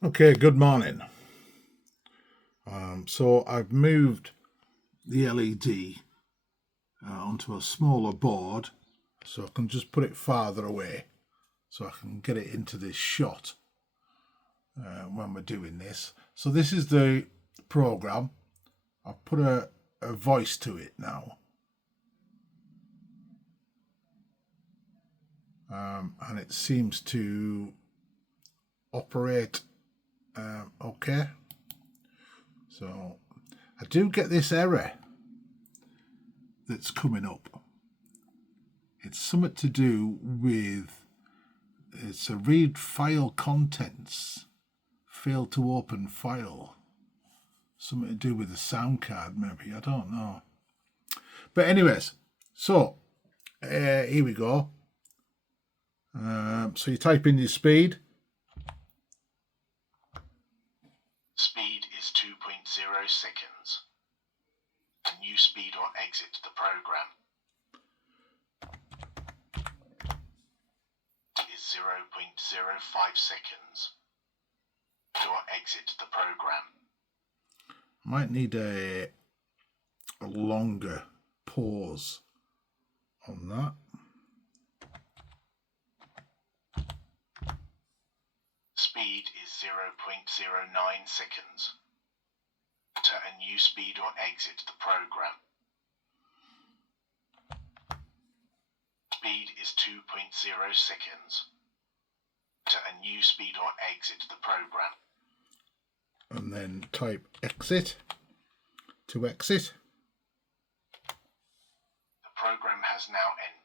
Okay, good morning. So I've moved the LED onto a smaller board so I can just put it farther away so I can get it into this shot when we're doing this. So this is the program. I've put a voice to it now. And it seems to operate okay. So I do get this error that's coming up. It's something to do with, it's a read file contents, failed to open file. Something to do with the sound card maybe, I don't know. But anyways, so here we go. So you type in your speed. Speed is 2.0 seconds. A new speed or exit the program is 0.05 seconds. Or exit the program. Might need a longer pause on that. Speed is 0.09 seconds. Enter a new speed or exit the program. Speed is 2.0 seconds. Enter a new speed or exit the program. And then type exit to exit. The program has now ended.